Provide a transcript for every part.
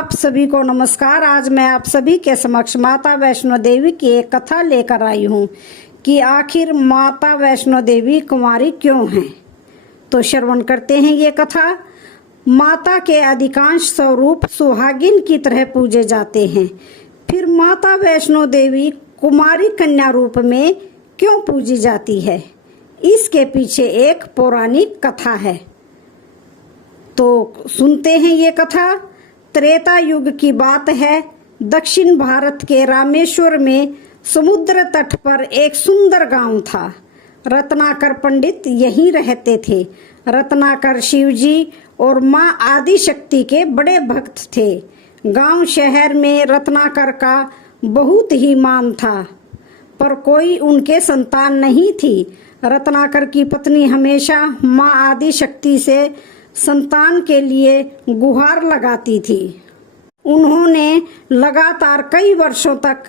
आप सभी को नमस्कार। आज मैं आप सभी के समक्ष माता वैष्णो देवी की एक कथा लेकर आई हूँ कि आखिर माता वैष्णो देवी कुंवारी क्यों हैं। तो श्रवण करते हैं ये कथा। माता के अधिकांश स्वरूप सुहागिन की तरह पूजे जाते हैं, फिर माता वैष्णो देवी कुमारी कन्या रूप में क्यों पूजी जाती है, इसके पीछे एक पौराणिक कथा है। तो सुनते हैं ये कथा। त्रेता युग की बात है। दक्षिण भारत के रामेश्वर में समुद्र तट पर एक सुंदर गांव था। रत्नाकर पंडित यहीं रहते थे। रत्नाकर शिवजी और माँ आदि शक्ति के बड़े भक्त थे। गांव शहर में रत्नाकर का बहुत ही मान था, पर कोई उनके संतान नहीं थी। रत्नाकर की पत्नी हमेशा माँ आदि शक्ति से संतान के लिए गुहार लगाती थी। उन्होंने लगातार कई वर्षों तक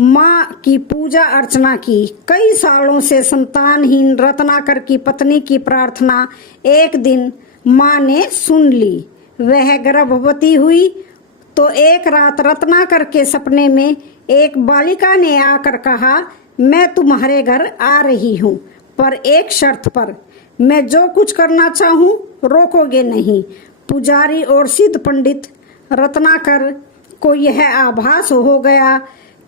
माँ की पूजा अर्चना की। कई सालों से संतानहीन रत्नाकर की पत्नी की प्रार्थना एक दिन माँ ने सुन ली। वह गर्भवती हुई तो एक रात रत्नाकर के सपने में एक बालिका ने आकर कहा, मैं तुम्हारे घर आ रही हूँ, पर एक शर्त पर। मैं जो कुछ करना चाहूँ रोकोगे नहीं। पुजारी और सिद्ध पंडित रत्नाकर को यह आभास हो गया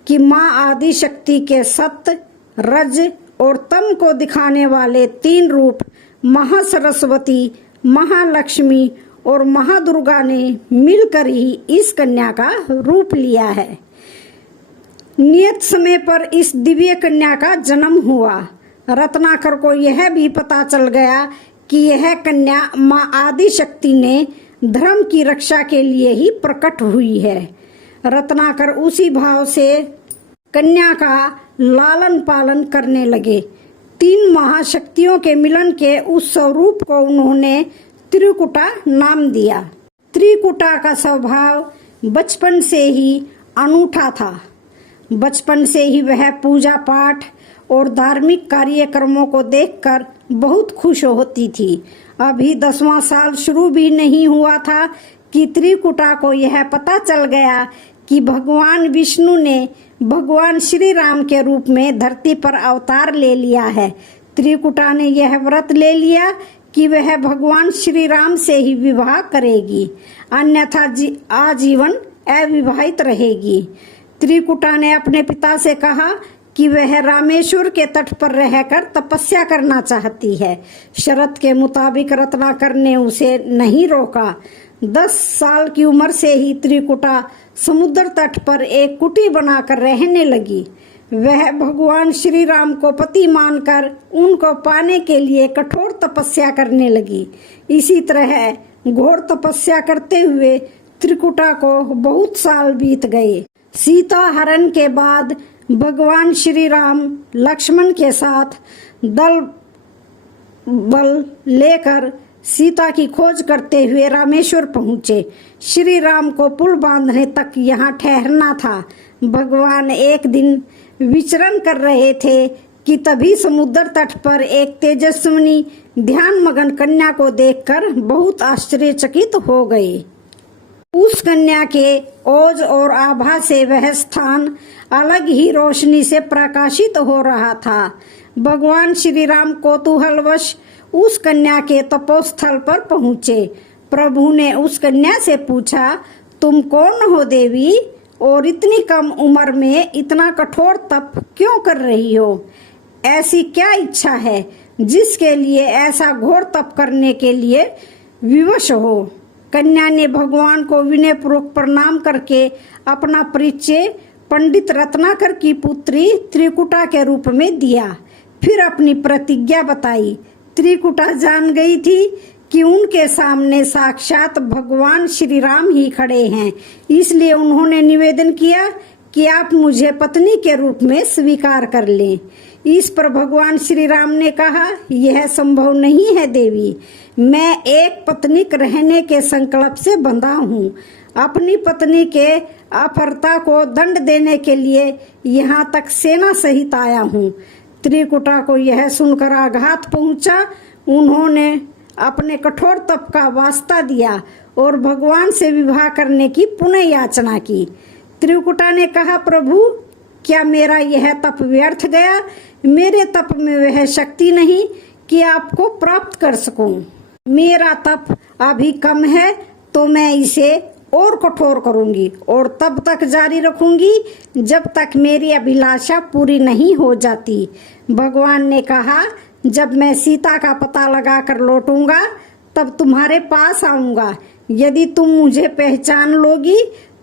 कि माँ आदि शक्ति के सत्य, रज और तम को दिखाने वाले तीन रूप महासरस्वती, महालक्ष्मी और महादुर्गा ने मिलकर ही इस कन्या का रूप लिया है। नियत समय पर इस दिव्य कन्या का जन्म हुआ। रत्नाकर को यह भी पता चल गया कि यह कन्या माँ आदि शक्ति ने धर्म की रक्षा के लिए ही प्रकट हुई है। रत्नाकर उसी भाव से कन्या का लालन पालन करने लगे। तीन महाशक्तियों के मिलन के उस स्वरूप को उन्होंने त्रिकुटा नाम दिया। त्रिकुटा का स्वभाव बचपन से ही अनूठा था। बचपन से ही वह पूजा पाठ और धार्मिक कार्यक्रमों को देखकर बहुत खुश होती थी। अभी 10वां साल शुरू भी नहीं हुआ था कि त्रिकुटा को यह पता चल गया कि भगवान विष्णु ने भगवान श्री राम के रूप में धरती पर अवतार ले लिया है। त्रिकुटा ने यह व्रत ले लिया कि वह भगवान श्री राम से ही विवाह करेगी, अन्यथा आजीवन अविवाहित रहेगी। त्रिकुटा ने अपने पिता से कहा कि वह रामेश्वर के तट पर रहकर तपस्या करना चाहती है। शर्त के मुताबिक रत्नाकर ने उसे नहीं रोका। 10 साल की उम्र से ही त्रिकुटा समुद्र तट पर एक कुटी बनाकर रहने लगी। वह भगवान श्री राम को पति मानकर उनको पाने के लिए कठोर तपस्या करने लगी। इसी तरह घोर तपस्या करते हुए त्रिकुटा को बहुत साल बीत गए। सीता हरण के बाद भगवान श्री राम लक्ष्मण के साथ दल बल लेकर सीता की खोज करते हुए रामेश्वर पहुँचे। श्री राम को पुल बांधने तक यहाँ ठहरना था। भगवान एक दिन विचरण कर रहे थे कि तभी समुद्र तट पर एक तेजस्विनी ध्यान मगन कन्या को देखकर बहुत आश्चर्यचकित हो गए। उस कन्या के ओज और आभा से वह स्थान अलग ही रोशनी से प्रकाशित हो रहा था। भगवान श्री राम कौतूहलवश उस कन्या के तपोस्थल पर पहुँचे। प्रभु ने उस कन्या से पूछा, तुम कौन हो देवी, और इतनी कम उम्र में इतना कठोर तप क्यों कर रही हो? ऐसी क्या इच्छा है जिसके लिए ऐसा घोर तप करने के लिए विवश हो? कन्या ने भगवान को विनयपूर्वक प्रणाम करके अपना परिचय पंडित रत्नाकर की पुत्री त्रिकुटा के रूप में दिया। फिर अपनी प्रतिज्ञा बताई। त्रिकुटा जान गई थी कि उनके सामने साक्षात भगवान श्री राम ही खड़े हैं, इसलिए उन्होंने निवेदन किया कि आप मुझे पत्नी के रूप में स्वीकार कर लें। इस पर भगवान श्री राम ने कहा, यह संभव नहीं है देवी। मैं एक पत्नीक रहने के संकल्प से बंधा हूँ। अपनी पत्नी के अपहर्ता को दंड देने के लिए यहाँ तक सेना सहित आया हूँ। त्रिकुटा को यह सुनकर आघात पहुँचा। उन्होंने अपने कठोर तप का वास्ता दिया और भगवान से विवाह करने की पुनः याचना की। त्रिकुटा ने कहा, प्रभु क्या मेरा यह तप व्यर्थ गया? मेरे तप में वह शक्ति नहीं कि आपको प्राप्त कर सकूं। मेरा तप अभी कम है तो मैं इसे और कठोर करूंगी और तब तक जारी रखूंगी जब तक मेरी अभिलाषा पूरी नहीं हो जाती। भगवान ने कहा, जब मैं सीता का पता लगाकर लौटूंगा तब तुम्हारे पास आऊंगा। यदि तुम मुझे पहचान लोगी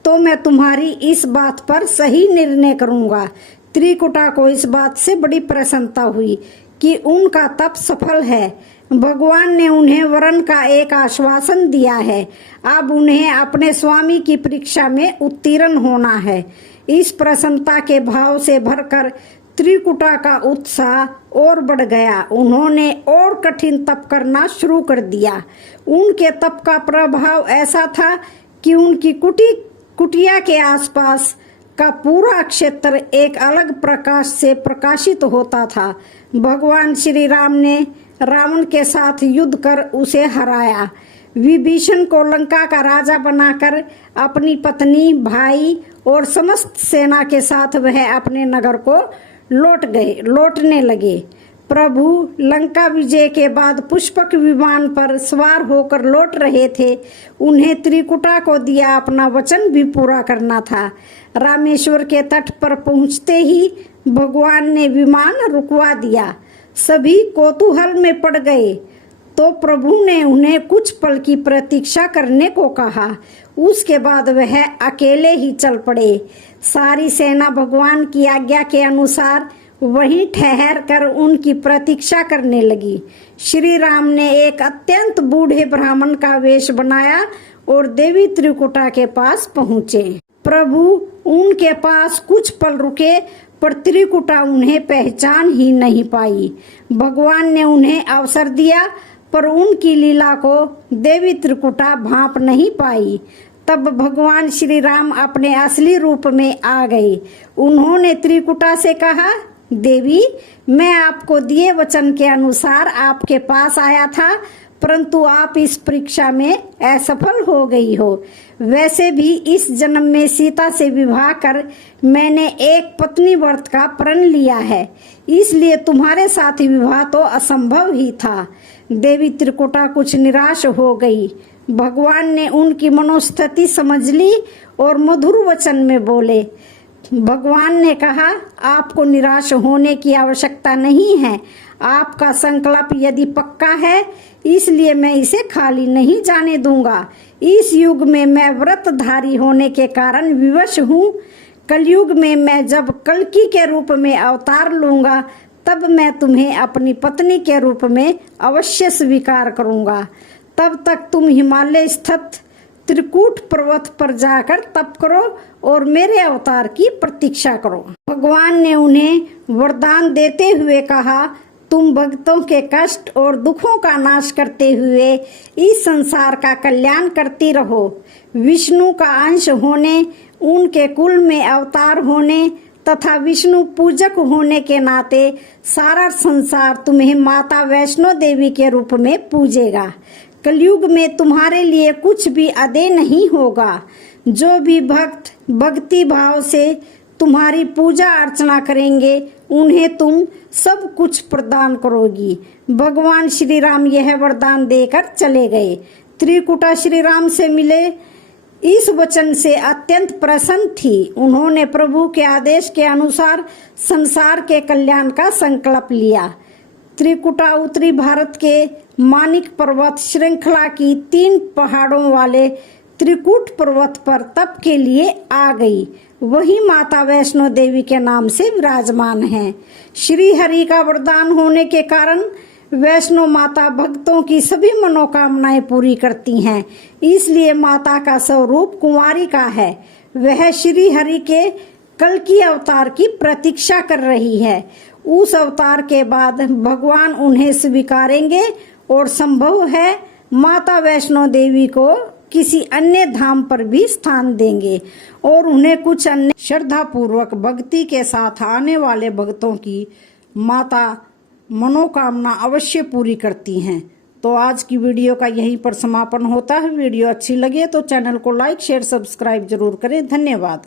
तो मैं तुम्हारी इस बात पर सही निर्णय करूंगा। त्रिकुटा को इस बात से बड़ी प्रसन्नता हुई कि उनका तप सफल है। भगवान ने उन्हें वरन का एक आश्वासन दिया है। अब उन्हें अपने स्वामी की परीक्षा में उत्तीर्ण होना है। इस प्रसन्नता के भाव से भरकर त्रिकुटा का उत्साह और बढ़ गया। उन्होंने और कठिन तप करना शुरू कर दिया। उनके तप का प्रभाव ऐसा था कि उनकी कुटिया के आसपास का पूरा क्षेत्र एक अलग प्रकाश से प्रकाशित होता था। भगवान श्री राम ने रावण के साथ युद्ध कर उसे हराया। विभीषण को लंका का राजा बनाकर अपनी पत्नी, भाई और समस्त सेना के साथ वह अपने नगर को लौटने लगे। प्रभु लंका विजय के बाद पुष्पक विमान पर सवार होकर लौट रहे थे। उन्हें त्रिकुटा को दिया अपना वचन भी पूरा करना था। रामेश्वर के तट पर पहुंचते ही भगवान ने विमान रुकवा दिया। सभी कौतूहल में पड़ गए तो प्रभु ने उन्हें कुछ पल की प्रतीक्षा करने को कहा। उसके बाद वह अकेले ही चल पड़े। सारी सेना भगवान की आज्ञा के अनुसार वहीं ठहर कर उनकी प्रतीक्षा करने लगी। श्री राम ने एक अत्यंत बूढ़े ब्राह्मण का वेश बनाया और देवी त्रिकुटा के पास पहुँचे। प्रभु उनके पास कुछ पल रुके पर त्रिकुटा उन्हें पहचान ही नहीं पाई। भगवान ने उन्हें अवसर दिया पर उनकी लीला को देवी त्रिकुटा भांप नहीं पाई। तब भगवान श्री राम अपने असली रूप में आ गए। उन्होंने त्रिकुटा से कहा, देवी, मैं आपको दिए वचन के अनुसार आपके पास आया था, परंतु आप इस परीक्षा में असफल हो गई हो। वैसे भी इस जन्म में सीता से विवाह कर मैंने एक पत्नी व्रत का प्रण लिया है, इसलिए तुम्हारे साथ विवाह तो असंभव ही था। देवी त्रिकुटा कुछ निराश हो गई। भगवान ने उनकी मनोस्थिति समझ ली और मधुर वचन में बोले। भगवान ने कहा, आपको निराश होने की आवश्यकता नहीं है। आपका संकल्प यदि पक्का है, इसलिए मैं इसे खाली नहीं जाने दूंगा। इस युग में मैं व्रतधारी होने के कारण विवश हूँ। कलयुग में मैं जब कल्की के रूप में अवतार लूंगा तब मैं तुम्हें अपनी पत्नी के रूप में अवश्य स्वीकार करूंगा। तब तक तुम हिमालय स्थित त्रिकूट पर्वत पर जाकर तप करो और मेरे अवतार की प्रतीक्षा करो। भगवान ने उन्हें वरदान देते हुए कहा, तुम भक्तों के कष्ट और दुखों का नाश करते हुए इस संसार का कल्याण करती रहो। विष्णु का अंश होने, उनके कुल में अवतार होने तथा विष्णु पूजक होने के नाते सारा संसार तुम्हें माता वैष्णो देवी के रूप में पूजेगा। कलयुग में तुम्हारे लिए कुछ भी अदेय नहीं होगा। जो भी भक्त भक्ति भाव से तुम्हारी पूजा अर्चना करेंगे उन्हें तुम सब कुछ प्रदान करोगी। भगवान श्री राम यह वरदान देकर चले गए। त्रिकुटा श्री राम से मिले इस वचन से अत्यंत प्रसन्न थी। उन्होंने प्रभु के आदेश के अनुसार संसार के कल्याण का संकल्प लिया। त्रिकुटा उत्तरी भारत के मानिक पर्वत श्रृंखला की 3 पहाड़ों वाले त्रिकूट पर्वत पर तप के लिए आ गई। वही माता वैष्णो देवी के नाम से विराजमान है। श्री हरि का वरदान होने के कारण वैष्णो माता भक्तों की सभी मनोकामनाएं पूरी करती हैं। इसलिए माता का स्वरूप कुंवारी का है। वह श्री हरि के कल्कि अवतार की प्रतीक्षा कर रही है। उस अवतार के बाद भगवान उन्हें स्वीकारेंगे और संभव है माता वैष्णो देवी को किसी अन्य धाम पर भी स्थान देंगे और उन्हें कुछ अन्य श्रद्धा पूर्वक भक्ति के साथ आने वाले भक्तों की माता मनोकामना अवश्य पूरी करती हैं। तो आज की वीडियो का यहीं पर समापन होता है। वीडियो अच्छी लगे तो चैनल को लाइक शेयर सब्सक्राइब जरूर करें। धन्यवाद।